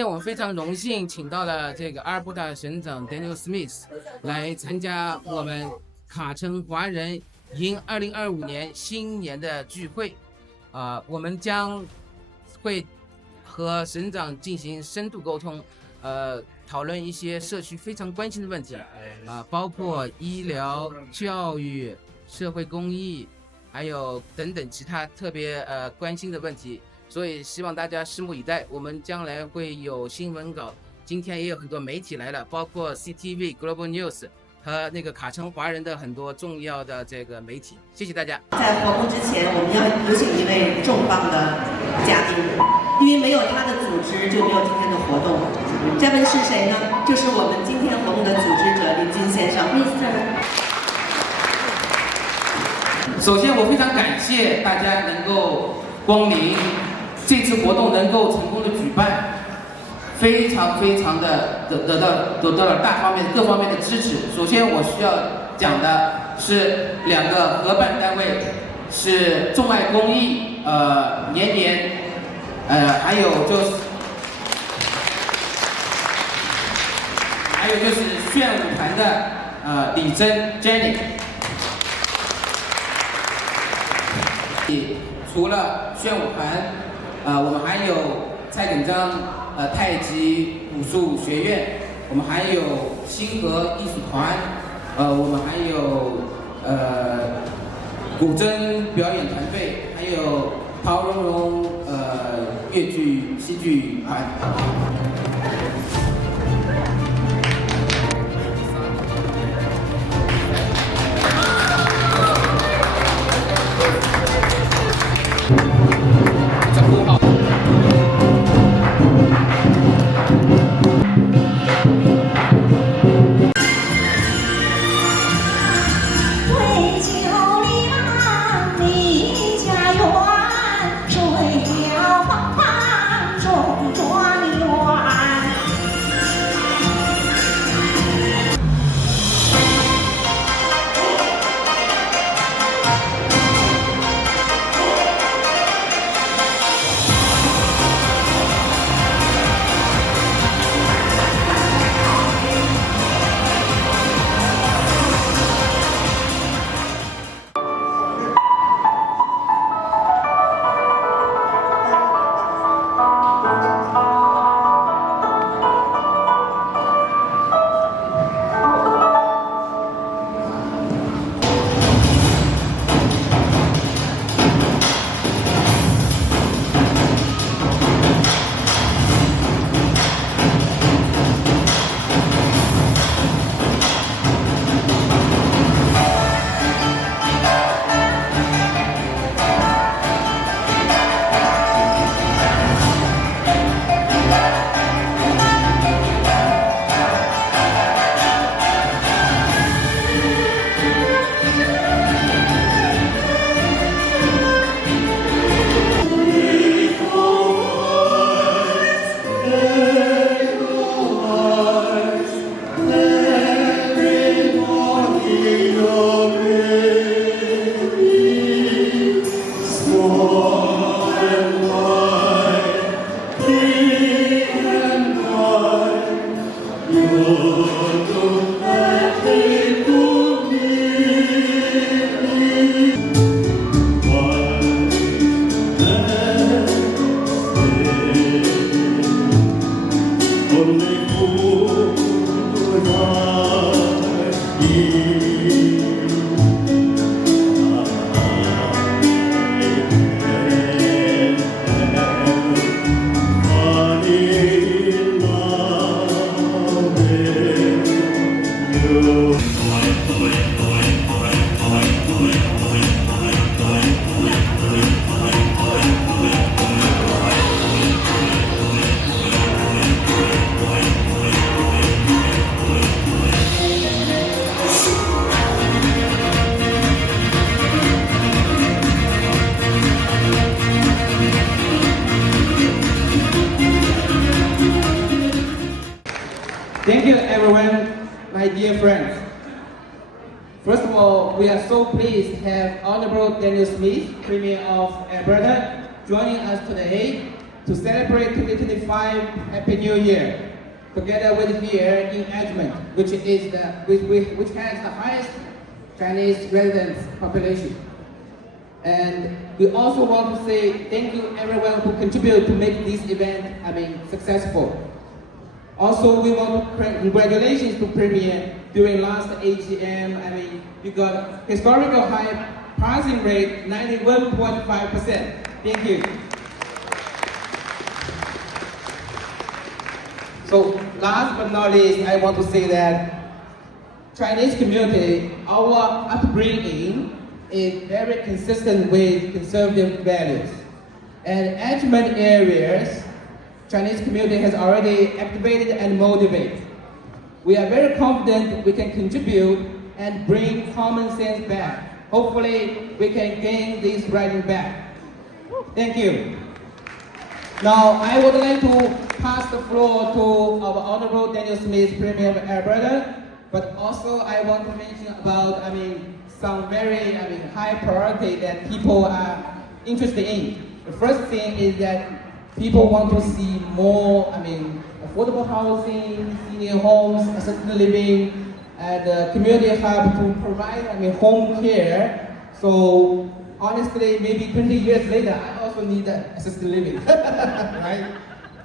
天我们非常荣幸请到了这个阿尔伯塔省长 Danielle Smith 来参加我们卡城华人迎2025年新年的聚会。我们将会和省长进行深度沟通，讨论一些社区非常关心的问题，包括医疗、教育、社会公益，还有等等其他特别关心的问题。所以希望大家拭目以待，我们将来会有新闻稿。今天也有很多媒体来了，包括 CTV、Global News 和那个卡城华人的很多重要的这个媒体。谢谢大家。在活动之前，我们要有请一位重磅的嘉宾，因为没有他的组织，就没有今天的活动。这位是谁呢？就是我们今天活动的组织者林钧先生。首先，我非常感谢大家能够光临。这次活动能够成功的举办，非常的得到了各方面的支持。首先我需要讲的是2个合办单位，是众爱公益年年，还有就是炫舞团的李珍 Jenny。除了炫舞团。我们还有蔡耿章太极武术学院，我们还有星河艺术团，我们还有古筝表演团队，还有陶蓉蓉粤剧戏剧团。Thank you everyone, my dear friends. First of all, we are so pleased to have Honorable Danielle Smith, Premier of Alberta, joining us today to celebrate 2025 Happy New Year, together with here in Edmond, which has the highest Chinese residents population. And we also want to say thank you everyone who contributed to make this event, successful. Also, we want to congratulations to Premier during last AGM. We got historical high passing rate, 91.5%. Thank you. So last but not least, I want to say that Chinese community, our upbringing is very consistent with conservative values. And Edmond areas, Chinese community has already activated and motivated. We are very confident we can contribute and bring common sense back. Hopefully, we can gain this writing back. Thank you. Now, I would like to pass the floor to our Honorable Danielle Smith, Premier of Alberta, but also I want to mention about, some very, high priority that people are interested in. The first thing is that people want to see more, affordable housing, senior homes, assisted living, and community hub to provide, home care. So honestly, maybe 20 years later, I also need assisted living, right?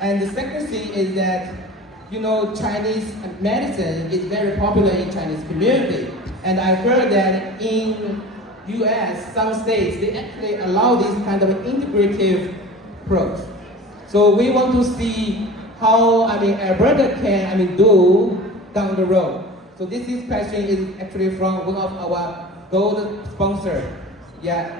And the second thing is that, Chinese medicine is very popular in Chinese community. And I heard that in US, some states, they actually allow this kind of integrative approach. So we want to see how, Alberta can, do down the road. So this question is actually from one of our gold sponsors. Yeah.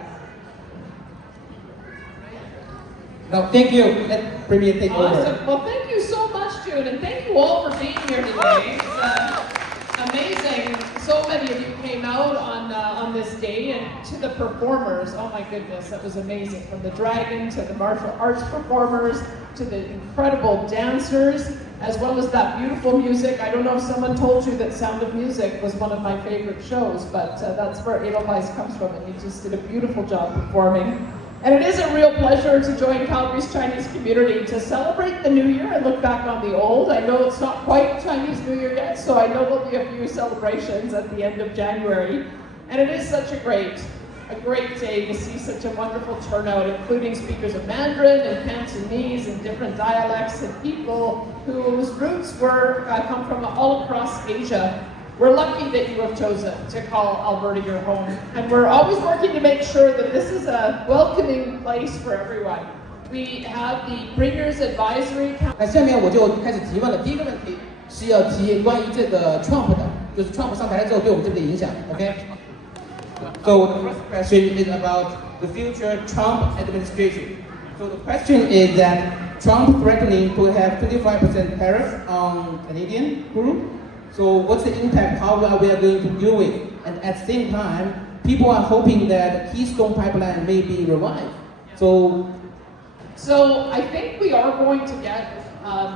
Now, thank you. Let Premier take over. Awesome. Well, thank you so much, June, and thank you all for being here today. It's amazing. So many of you came out on this day, and to the performers, oh my goodness, that was amazing. From the dragon to the martial arts performers to the incredible dancers, as well as that beautiful music. I don't know if someone told you that Sound of Music was one of my favorite shows, but that's where Edelweiss comes from, and he just did a beautiful job performing. And it is a real pleasure to join Calgary's Chinese community to celebrate the new year and look back on the old. I know it's not quite Chinese New Year yet, so I know there'll be a few celebrations at the end of January. And it is such a great day to see such a wonderful turnout, including speakers of Mandarin and Cantonese and different dialects and people whose roots come from all across Asia. We're lucky that you have chosen to call Alberta your home, and we're always working to make sure that this is a welcoming place for everyone. We have the Bringers Advisory Council. 那下面我就开始提问了。第一个问题是要提关于这个 Trump 的，就是 Trump 上台之后对我们这里的影响。OK。So the first question is about the future Trump administration. So the question is that Trump threatening to have 25% tariff on Canadian crude. So what's the impact? How are we going to deal with it? And at the same time, people are hoping that Keystone Pipeline may be revived. So I think we are going to get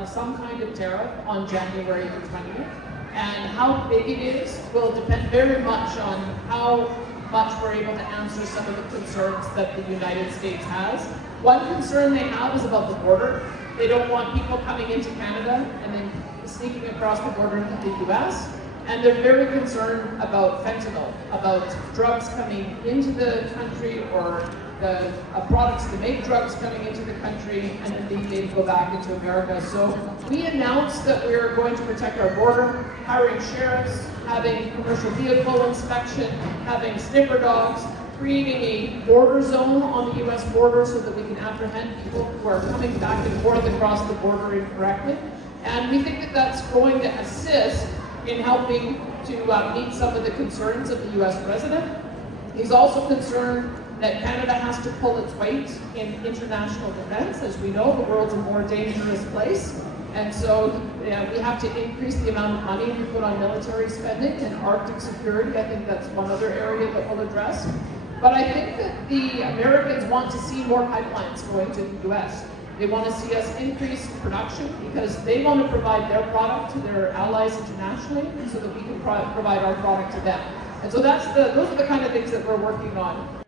some kind of tariff on January 20th. And how big it is will depend very much on how much we're able to answer some of the concerns that the United States has. One concern they have is about the border. They don't want people coming into Canada and then sneaking across the border into the US. And they're very concerned about fentanyl, about drugs coming into the country or the products to make drugs coming into the country and then being able to go back into America. So we announced that we are going to protect our border, hiring sheriffs, having commercial vehicle inspection, having sniffer dogs, creating a border zone on the US border so that we can apprehend people who are coming back and forth across the border incorrectly. And we think that that's going to assist in helping to meet some of the concerns of the US president. He's also concerned that Canada has to pull its weight in international defense. As we know, the world's a more dangerous place. And so we have to increase the amount of money we put on military spending and Arctic security. I think that's one other area that we'll address. But I think that the Americans want to see more pipelines going to the US. They want to see us increase production because they want to provide their product to their allies internationally so that we can provide our product to them. And so those are the kind of things that we're working on.